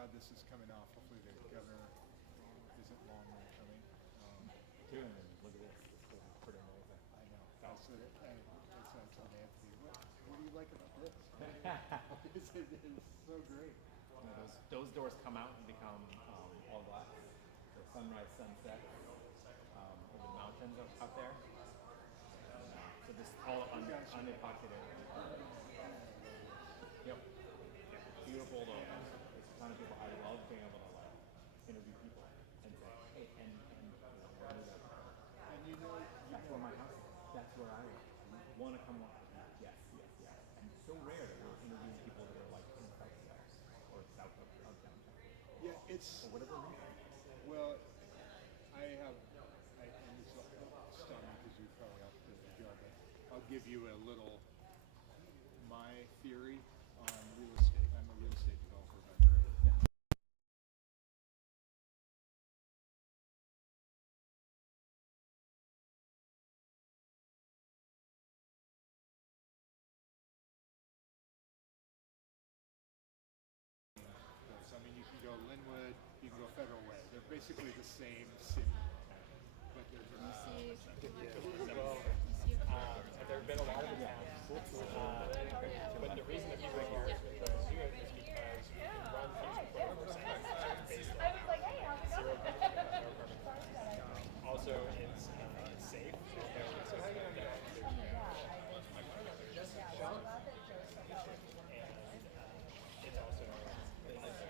glad this is coming off. Hopefully the governor isn't long in coming. Too, and look at this. This is pretty amazing. I know. That's what it, I told Anthony. What do you like about this? It is so great. You know, those doors come out and become all glass. The sunrise, sunset over the mountains up there. So this all unepoxyed. Yep. Beautiful though. There's a ton of people. I love being able to like interview people and say, hey, and where do that? And you know, that's where my house is. That's where I live. Want to come walk with me? Yes. And it's so rare that we're interviewing people that are like in the south side or south of downtown. yeah, it's For whatever reason. well. And this will stop me because you probably have to go, but I'll give you a little my theory on real estate. I'm a real estate developer by trade. Yeah. I mean, you can go Linwood, you can go Federal Way. They're basically the same city, but they're You see, There have been a lot of attempts, but the reason that people are here is because you can run things with 24% based on zero carbon. Also, it's safe. So how you know and it's also like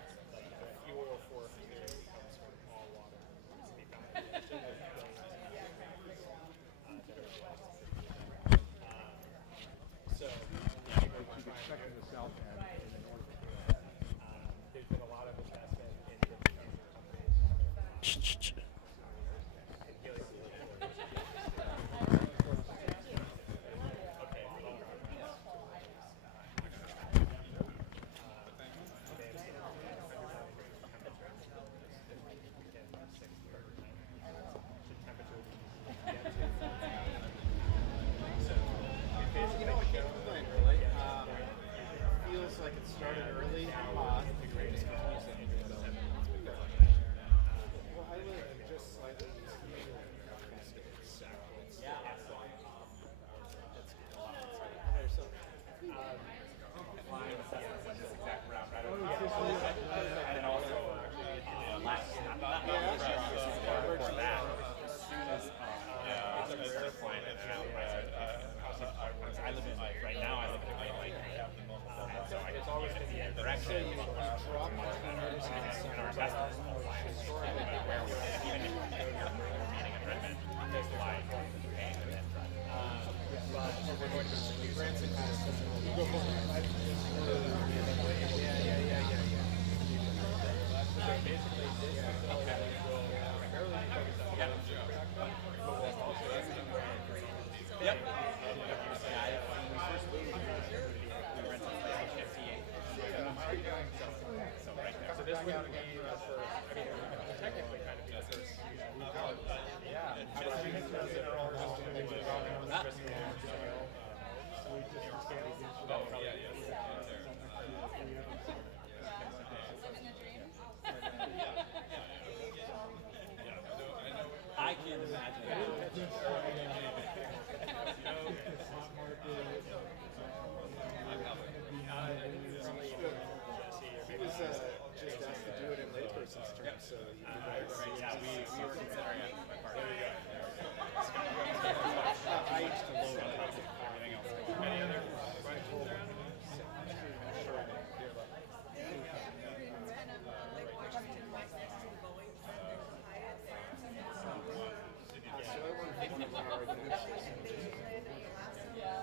the fuel for food comes from all water. It's the so you can check in the south end and the north end. there's been a lot of investment in different companies. Feels like it started early. Well, I live just slightly east of New York. And then also last not before that, as soon as started flying in and out, I live in right now I live in Lake Lake. So I just always in the end direction and our investors where we are, even if we're meeting in Redmond, there's like paying and then But we're going to Branson has So basically, this facility will primarily be focused on but will also Yep. When we first moved, we rented a place at 58. So right there. So this would be the first, I mean, it would technically kind of be the first. I can't imagine that. He was just asked to do it in layperson's terms, so you can Yeah, we were considering it. I used to load on top of Everything else. Any other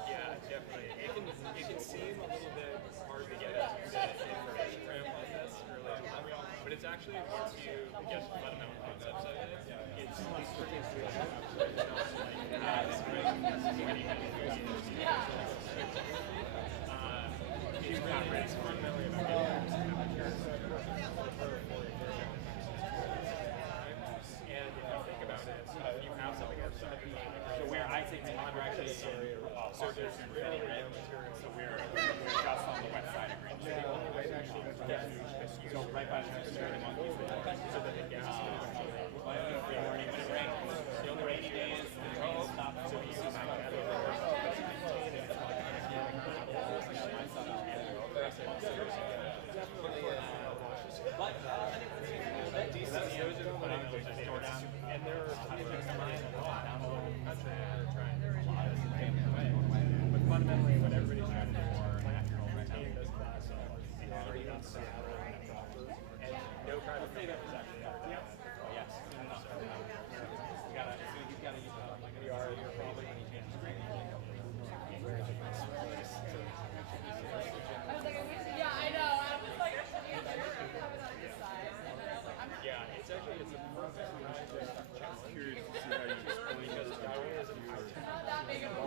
Yeah, definitely. It can seem a little bit hard to get into the information ramp on this early on, but it's actually once you get the fundamental concepts of it, it's freaking cool. It's not really it's fundamentally about and if you think about it, you have something that's So where I take my we're actually surface and really random material. so we're just on the west side of Green City. Right actually, So right by the stay there for a second. Yes. No. You gotta, he's gotta use like a VR probably when he changes screen. Yeah, I know. I was like, I have it on this side. Yeah, it's a perfect kind of challenge. Curious to see how you explain Because this. Skyway is a Not that big of a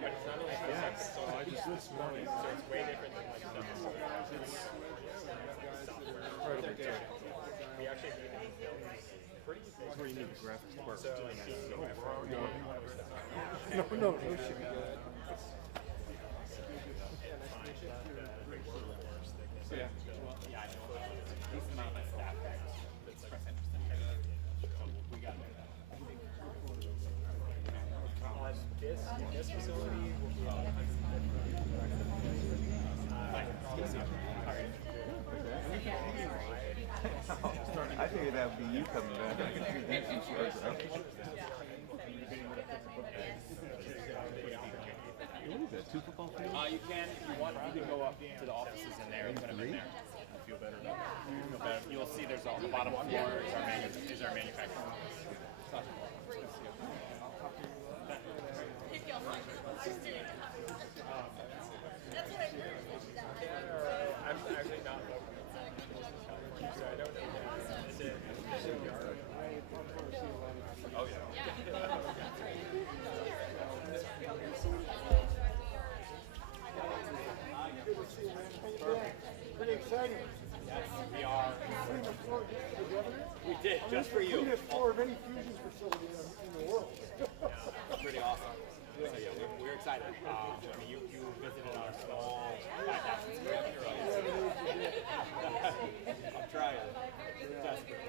but it's not only physics, it's also this morning, so it's way different than like software. We actually need to build pretty big. That's where you need the graphics department. So like seeing the No, shit. Yeah. Well, yeah, I know. He's not my staff. That's interesting. So we got that. This facility will be I figured that would be you coming back. I can see that you started up. What is that, 2 football fields? You can, if you want, you can go up to the offices in there and put them in there. I feel better about that. You feel better. You'll see there's on the bottom floor is our manufacturing office. I'm actually not local, so I don't know that. Is it Oh yeah. Pretty exciting. Yes, we are. We did, just for you. Cleanest floor of any fusion facility in the world. Pretty awesome. So yeah, we're excited. I mean, you visited our small 5,000 square meter. I'm trying. Desperate.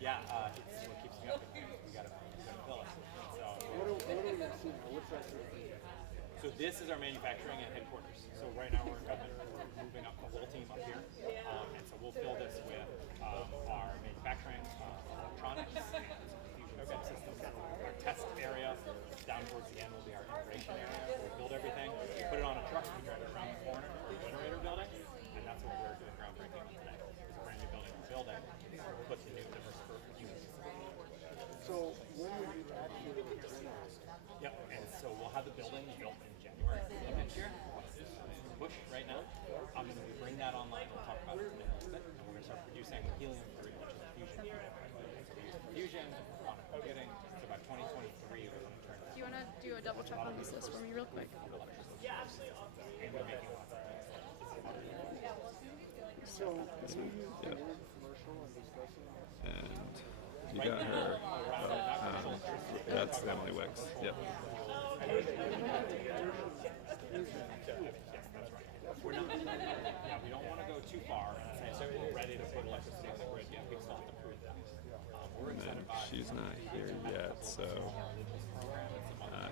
Yeah, it's what keeps me up. We gotta fill it. What are we going to see now? What's that? So this is our manufacturing and headquarters. So right now we're moving up the whole team up here, and so we'll fill this with our manufacturing, electronics, fusion systems, our test area. Down towards the end will be our integration area. We'll build everything, put it on a truck, we drive it around the corner to our generator building, and that's what we're doing groundbreaking on today. It's a brand new building we're building. We'll put the new diverse units. So when will you actually Yep, and so we'll have the building built in January of next year. Push right now. And then we bring that online. We'll talk about it in a little bit. And we're going to start producing helium-3, which is a fusion unit. So we use fusion, quantum computing. So by 2023, we're going to turn that. Do you want to do a double check on this list for me real quick? And we're making lots of So when you commercial and discussing And you got her. That's Emily Wicks. Yep. We're not, yeah, we don't want to go too far and say so we're ready to put electricity on the grid yet. We still have to prove that. We're And excited then about she's not here yet, so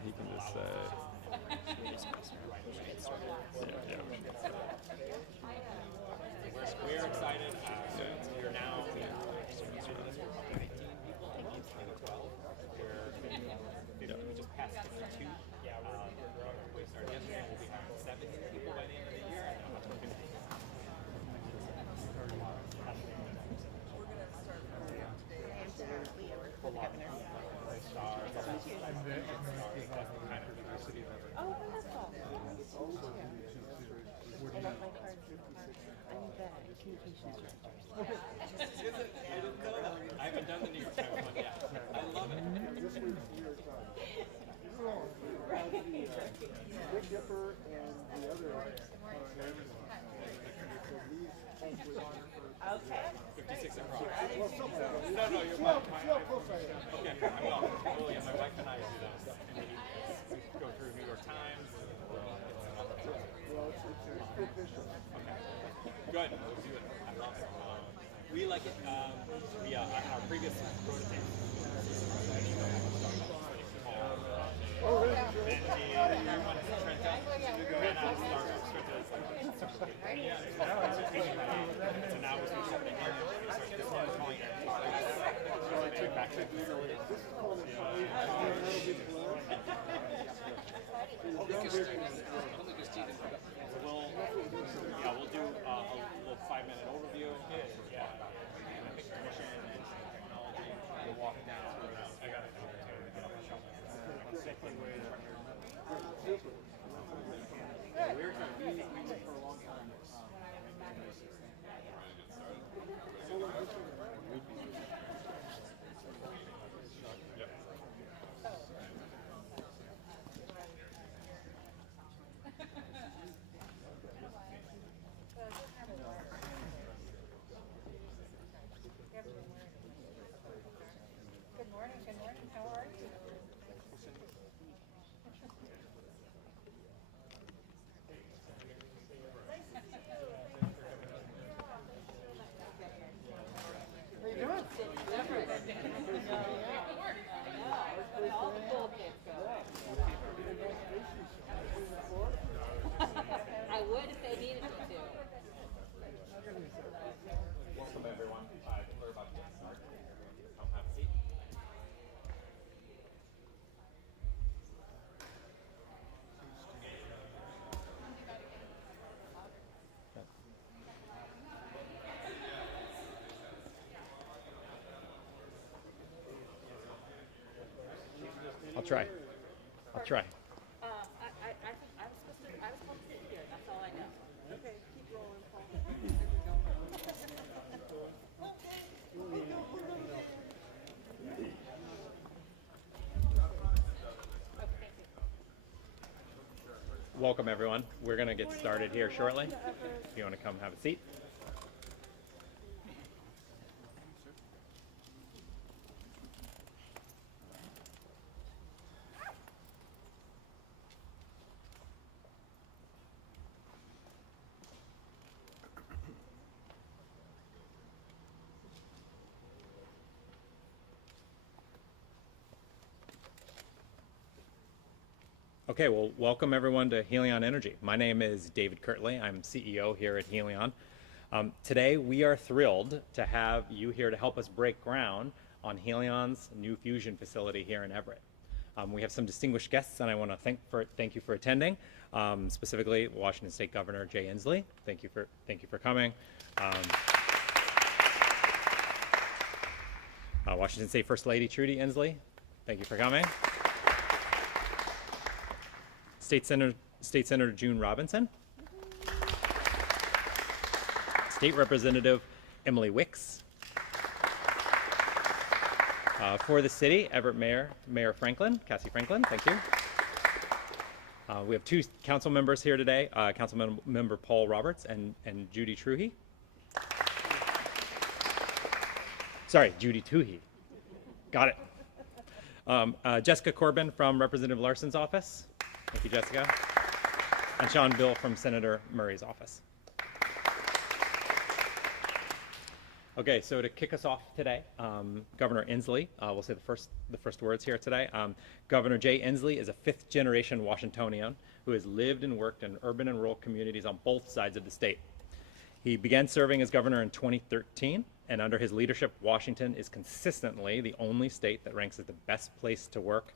he can just say. Yeah. We're excited. We're now probably 19 people. 12. We just passed 52. We started yesterday. We'll be hiring 70 people by the end of the year. And that's what we're doing. Oh, wonderful. And on my card, I'm the communications director. I haven't done the New York Times one yet. I love it. Big Dipper and the other Okay. 56 across. well, something like that. No, you're See fine. how close I am. Okay, I will. Oh, yeah, my wife and I do that. And we go through New York Times. Well, it's official. Good. We'll do it. I love it. We like it. Our previous prototype. Oh, really? So now we're doing something here. This one is calling it back to the facility. This is called a We'll do a little 5-minute overview. Yeah. Mission and technology. We'll walk down. I got it. We were for a long time. Good morning, how are you? I would if they needed me to. Welcome everyone. We're about to get started. Come have a seat. I'll try. I'll try. I was supposed to sit here. That's all I know. Okay, keep rolling, Paul. Welcome, everyone. We're going to get started here shortly. If you want to come have a seat. Okay, well, welcome everyone to Helion Energy. My name is David Kirtley. I'm CEO here at Helion. Today, we are thrilled to have you here to help us break ground on Helion's new fusion facility here in Everett. We have some distinguished guests, and I want to thank you for attending. Specifically, Washington State Governor Jay Inslee. Thank you for coming. Washington State First Lady Trudy Inslee. Thank you for coming. State Senator June Robinson. State Representative Emily Wicks. For the city, Everett Mayor Franklin, Cassie Franklin, thank you. We have two council members here today, Councilmember Paul Roberts and Judy Truhe. Sorry, Judy Tuhe. Got it. Jessica Corbin from Representative Larson's office. Thank you, Jessica. And Sean Bill from Senator Murray's office. Okay, so to kick us off today, Governor Inslee, we'll say the first words here today. Governor Jay Inslee is a fifth-generation Washingtonian who has lived and worked in urban and rural communities on both sides of the state. He began serving as governor in 2013, and under his leadership, Washington is consistently the only state that ranks as the best place to work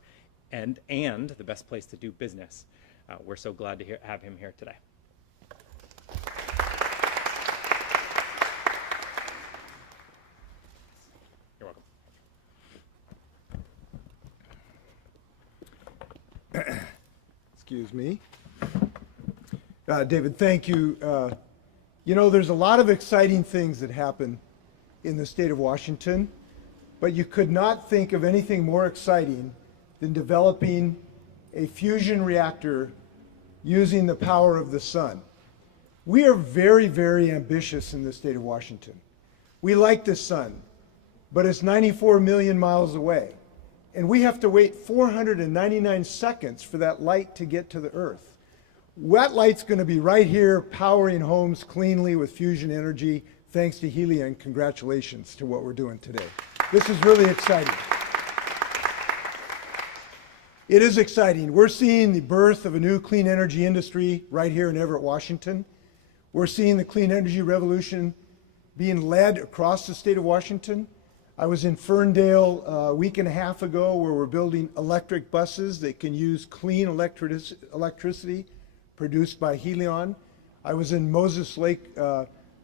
and the best place to do business. We're so glad to have him here today. You're welcome. Excuse me. David, thank you. You know, there's a lot of exciting things that happen in the state of Washington, but you could not think of anything more exciting than developing a fusion reactor using the power of the sun. We are very, very ambitious in the state of Washington. We like the sun, but it's 94 million miles away, and we have to wait 499 seconds for that light to get to the Earth. That light's going to be right here powering homes cleanly with fusion energy, thanks to Helion. Congratulations to what we're doing today. This is really exciting. It is exciting. We're seeing the birth of a new clean energy industry right here in Everett, Washington. We're seeing the clean energy revolution being led across the state of Washington. I was in Ferndale a week and a half ago where we're building electric buses that can use clean electricity produced by Helion. I was in Moses Lake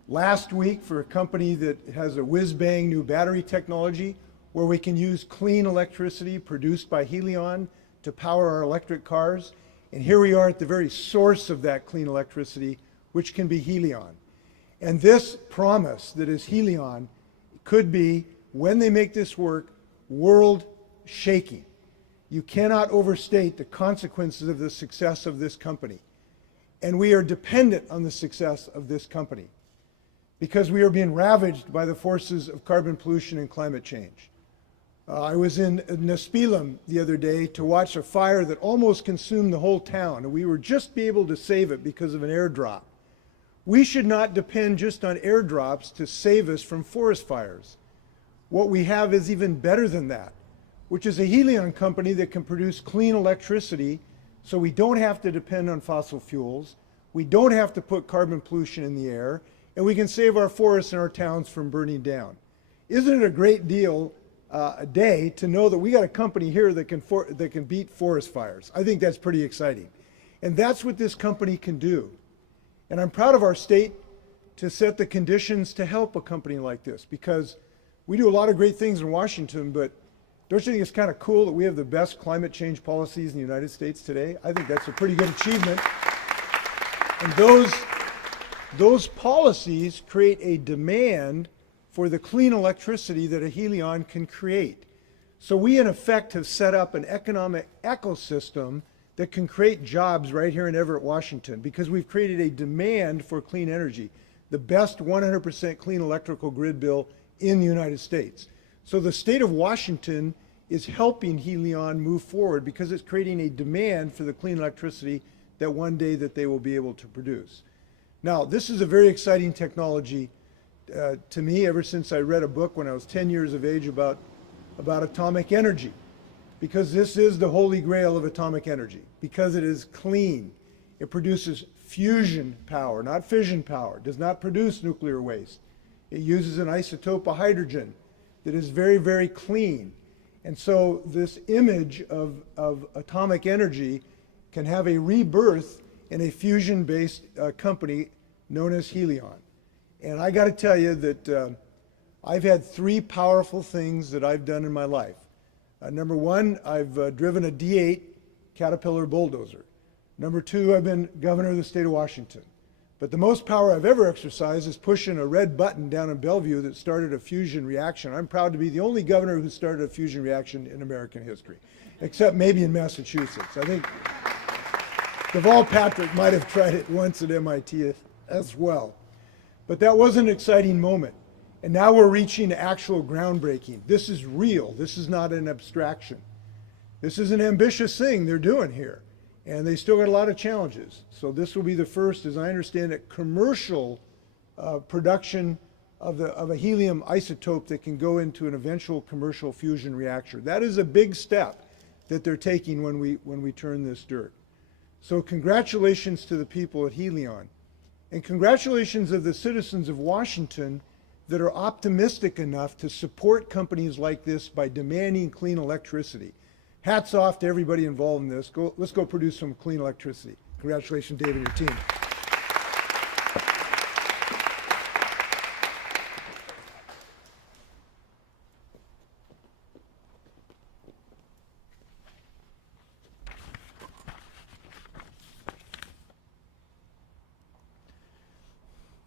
last week for a company that has a whiz-bang new battery technology where we can use clean electricity produced by Helion to power our electric cars. And here we are at the very source of that clean electricity, which can be Helion. And this promise that is Helion could be, when they make this work, world shaking. You cannot overstate the consequences of the success of this company. And we are dependent on the success of this company because we are being ravaged by the forces of carbon pollution and climate change. I was in Nespelem the other day to watch a fire that almost consumed the whole town, and we were just able to save it because of an airdrop. We should not depend just on airdrops to save us from forest fires. What we have is even better than that, which is a Helion company that can produce clean electricity so we don't have to depend on fossil fuels, we don't have to put carbon pollution in the air, and we can save our forests and our towns from burning down. Isn't it a great deal a day to know that we got a company here that can beat forest fires? I think that's pretty exciting. And that's what this company can do. And I'm proud of our state to set the conditions to help a company like this, because we do a lot of great things in Washington, but don't you think it's kind of cool that we have the best climate change policies in the United States today? I think that's a pretty good achievement. And those policies create a demand for the clean electricity that a Helion can create. So we, in effect, have set up an economic ecosystem that can create jobs right here in Everett, Washington, because we've created a demand for clean energy, the best 100% clean electrical grid bill in the United States. So the state of Washington is helping Helion move forward because it's creating a demand for the clean electricity that one day that they will be able to produce. Now, this is a very exciting technology to me ever since I read a book when I was 10 years of age about atomic energy, because this is the holy grail of atomic energy, because it is clean. It produces fusion power, not fission power. It does not produce nuclear waste. It uses an isotope of hydrogen that is very, very clean. And so this image of atomic energy can have a rebirth in a fusion-based company known as Helion. And I got to tell you that I've had three powerful things that I've done in my life. Number one, I've driven a D8 Caterpillar bulldozer. Number two, I've been governor of the state of Washington. But the most power I've ever exercised is pushing a red button down in Bellevue that started a fusion reaction. I'm proud to be the only governor who started a fusion reaction in American history, except maybe in Massachusetts. I think Deval Patrick might have tried it once at MIT as well. But that was an exciting moment. And now we're reaching actual groundbreaking. This is real. This is not an abstraction. This is an ambitious thing they're doing here. And they still got a lot of challenges. So this will be the first, as I understand it, commercial production of a helium isotope that can go into an eventual commercial fusion reactor. That is a big step that they're taking when we turn this dirt. So congratulations to the people at Helion. And congratulations of the citizens of Washington that are optimistic enough to support companies like this by demanding clean electricity. Hats off to everybody involved in this. Let's go produce some clean electricity. Congratulations, Dave and your team.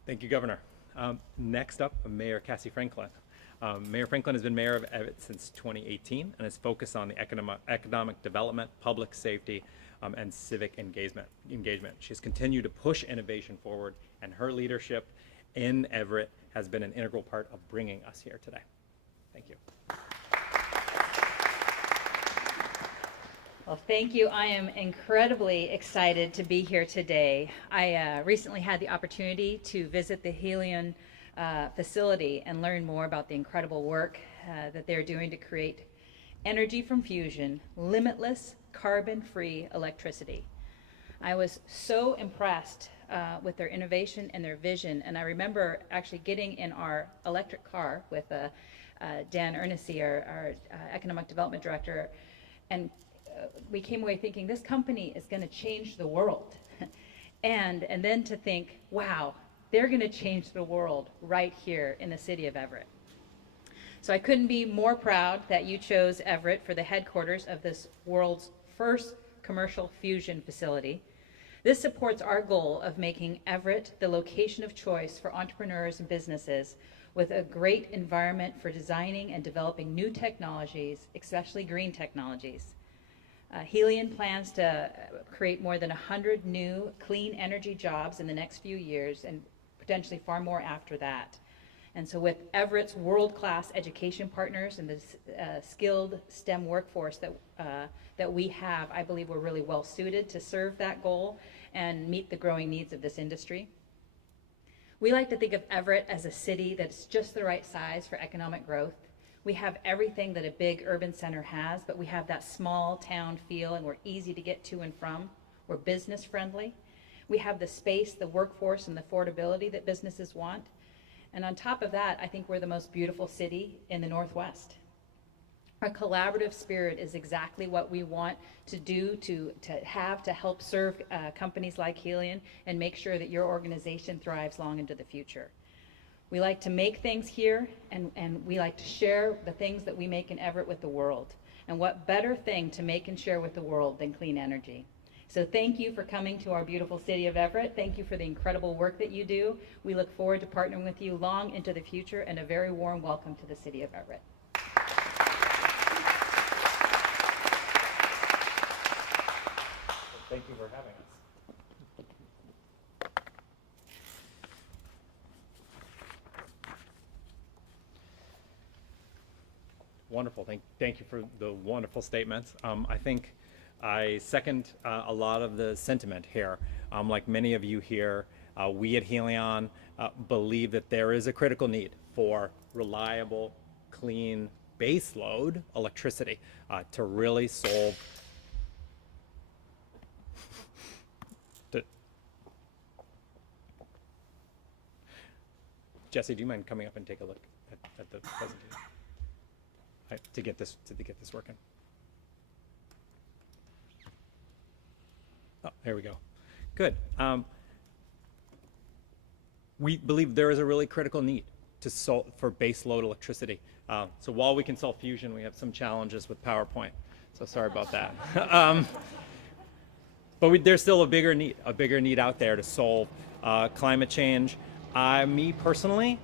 Thank you, Governor. Next up, Mayor Cassie Franklin. Mayor Franklin has been mayor of Everett since 2018 and is focused on the economic development, public safety, and civic engagement. She has continued to push innovation forward, and her leadership in Everett has been an integral part of bringing us here today. Thank you. Well, thank you. I am incredibly excited to be here today. I recently had the opportunity to visit the Helion facility and learn more about the incredible work that they're doing to create energy from fusion, limitless, carbon-free electricity. I was so impressed with their innovation and their vision, and I remember actually getting in our electric car with Dan Ernestine, our economic development director, and we came away thinking this company is going to change the world. and then to think, wow, they're going to change the world right here in the city of Everett. So I couldn't be more proud that you chose Everett for the headquarters of this world's first commercial fusion facility. This supports our goal of making Everett the location of choice for entrepreneurs and businesses with a great environment for designing and developing new technologies, especially green technologies. Helion plans to create more than 100 new clean energy jobs in the next few years and potentially far more after that. And so with Everett's world-class education partners and the skilled STEM workforce that we have, I believe we're really well suited to serve that goal and meet the growing needs of this industry. We like to think of Everett as a city that's just the right size for economic growth. We have everything that a big urban center has, but we have that small town feel, and we're easy to get to and from. We're business friendly. We have the space, the workforce, and the affordability that businesses want. And on top of that, I think we're the most beautiful city in the Northwest. Our collaborative spirit is exactly what we want to do to help serve companies like Helion and make sure that your organization thrives long into the future. We like to make things here, and we like to share the things that we make in Everett with the world. And what better thing to make and share with the world than clean energy? So thank you for coming to our beautiful city of Everett. Thank you for the incredible work that you do. We look forward to partnering with you long into the future, and a very warm welcome to the city of Everett. Thank you for having us. Wonderful. Thank you for the wonderful statements. I think I second a lot of the sentiment here. Like many of you here, we at Helion believe that there is a critical need for reliable, clean, baseload electricity to really solve Jesse, do you mind coming up and take a look at the presentation to get this working? Oh, there we go. Good. We believe there is a really critical need for base load electricity. So while we can solve fusion, we have some challenges with PowerPoint. So sorry about that. But there's still a bigger need out there to solve climate change. Me personally,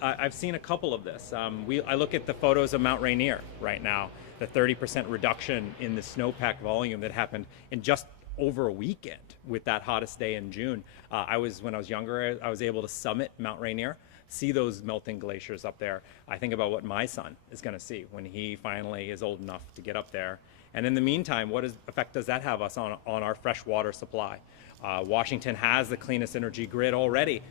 I've seen a couple of this. I look at the photos of Mount Rainier right now, the 30% reduction in the snowpack volume that happened in just over a weekend with that hottest day in June. When I was younger, I was able to summit Mount Rainier, see those melting glaciers up there. I think about what my son is going to see when he finally is old enough to get up there. And in the meantime, what effect does that have us on our fresh water supply? Washington has the cleanest energy grid already,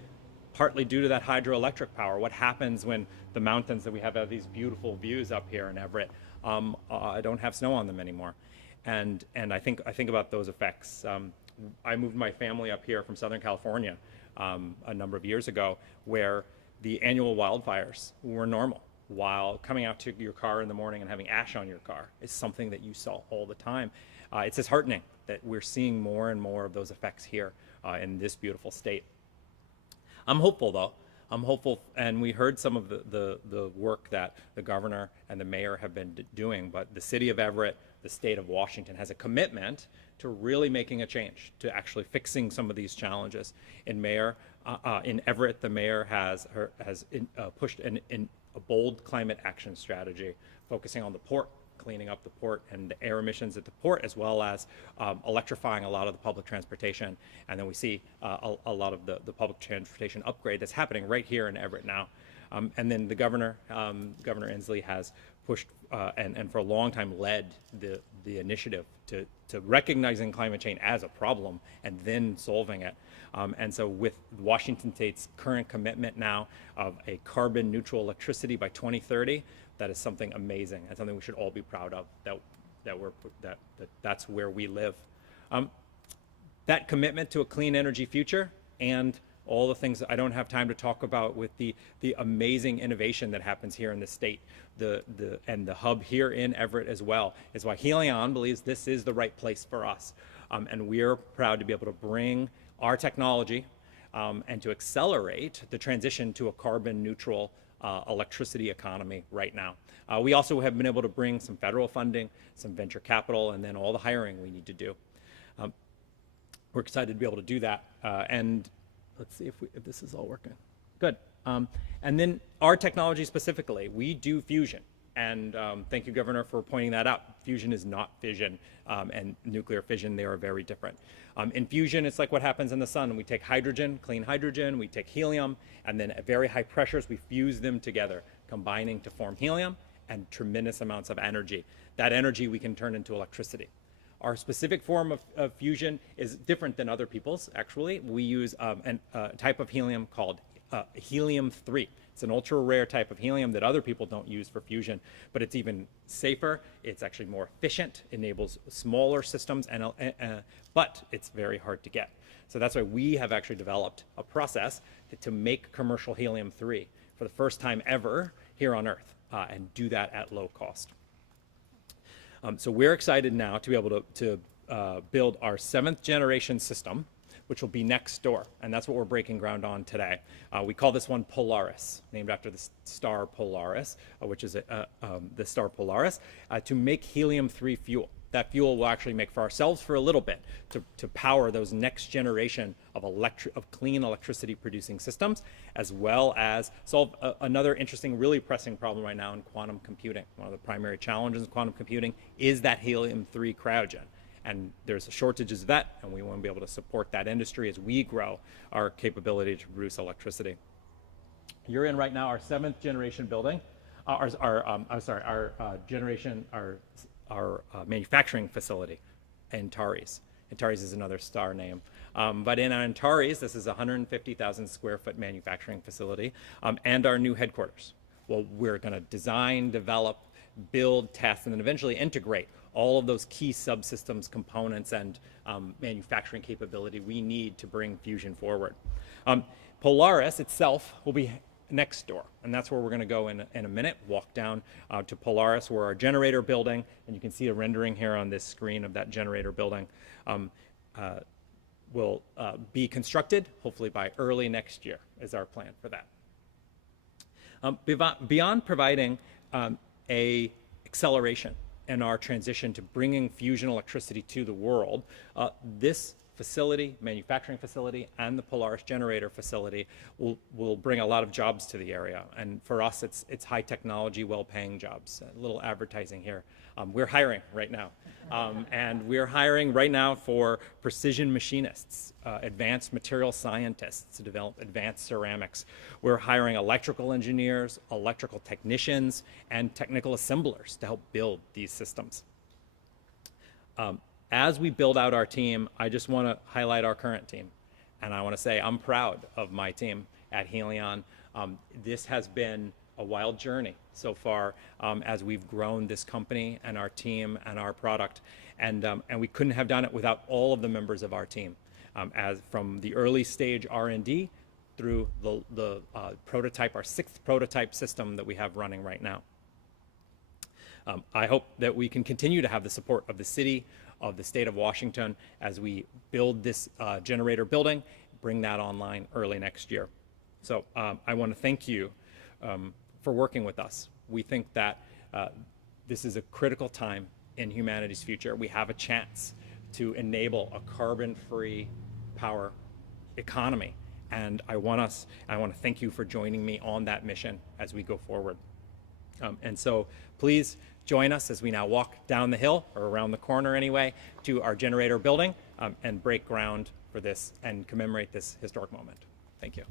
partly due to that hydroelectric power. What happens when the mountains that we have these beautiful views up here in Everett don't have snow on them anymore? And I think about those effects. I moved my family up here from Southern California a number of years ago, where the annual wildfires were normal, while coming out to your car in the morning and having ash on your car is something that you saw all the time. It's disheartening that we're seeing more and more of those effects here in this beautiful state. I'm hopeful, though. I'm hopeful, and we heard some of the work that the governor and the mayor have been doing, but the city of Everett, the state of Washington, has a commitment to really making a change, to actually fixing some of these challenges. In Everett, the mayor has pushed a bold climate action strategy, focusing on the port, cleaning up the port and the air emissions at the port, as well as electrifying a lot of the public transportation. And then we see a lot of the public transportation upgrade that's happening right here in Everett now. And then the Governor Inslee has pushed and for a long time led the initiative to recognizing climate change as a problem and then solving it. And so with Washington State's current commitment now of a carbon neutral electricity by 2030, that is something amazing and something we should all be proud of, that's where we live. That commitment to a clean energy future and all the things that I don't have time to talk about with the amazing innovation that happens here in the state, and the hub here in Everett as well, is why Helion believes this is the right place for us. And we're proud to be able to bring our technology and to accelerate the transition to a carbon neutral electricity economy right now. We also have been able to bring some federal funding, some venture capital, and then all the hiring we need to do. We're excited to be able to do that. And let's see if this is all working. Good. And then our technology specifically, we do fusion. And thank you, Governor, for pointing that out. Fusion is not fission, and nuclear fission, they are very different. In fusion, it's like what happens in the sun. We take hydrogen, clean hydrogen, we take helium, and then at very high pressures, we fuse them together, combining to form helium and tremendous amounts of energy. That energy we can turn into electricity. Our specific form of fusion is different than other people's, actually. We use a type of helium called helium-3. It's an ultra-rare type of helium that other people don't use for fusion, but it's even safer. It's actually more efficient, enables smaller systems, but it's very hard to get. So that's why we have actually developed a process to make commercial helium-3 for the first time ever here on Earth, and do that at low cost. So we're excited now to be able to build our 7th generation system, which will be next door, and that's what we're breaking ground on today. We call this one Polaris, named after the star Polaris, which is the star Polaris, to make helium-3 fuel. That fuel will actually make for ourselves for a little bit to power those next generation of clean electricity producing systems, as well as solve another interesting, really pressing problem right now in quantum computing. One of the primary challenges in quantum computing is that helium-3 cryogen. And there's shortages of that, and we want to be able to support that industry as we grow our capability to produce electricity. You're in right now our 7th generation building, our manufacturing facility, Antares. Antares is another star name. But in Antares, this is a 150,000 square foot manufacturing facility, and our new headquarters. Well, we're going to design, develop, build, test, and then eventually integrate all of those key subsystems, components, and manufacturing capability we need to bring fusion forward. Polaris itself will be next door, and that's where we're going to go in a minute. Walk down to Polaris, where our generator building, and you can see a rendering here on this screen of that generator building, will be constructed, hopefully by early next year is our plan for that. Beyond providing a acceleration in our transition to bringing fusion electricity to the world, this facility, manufacturing facility, and the Polaris generator facility will bring a lot of jobs to the area. And for us, it's high technology, well-paying jobs. A little advertising here. We're hiring right now. And we're hiring right now for precision machinists, advanced material scientists to develop advanced ceramics. We're hiring electrical engineers, electrical technicians, and technical assemblers to help build these systems. As we build out our team, I just want to highlight our current team. And I want to say I'm proud of my team at Helion. This has been a wild journey so far as we've grown this company and our team and our product. And we couldn't have done it without all of the members of our team, as from the early stage R&D through the prototype, our 6th prototype system that we have running right now. I hope that we can continue to have the support of the city, of the state of Washington, as we build this generator building, bring that online early next year. So I want to thank you for working with us. We think that this is a critical time in humanity's future. We have a chance to enable a carbon-free power economy. And I want to thank you for joining me on that mission as we go forward. And so please join us as we now walk down the hill, or around the corner anyway, to our generator building and break ground for this and commemorate this historic moment. Thank you.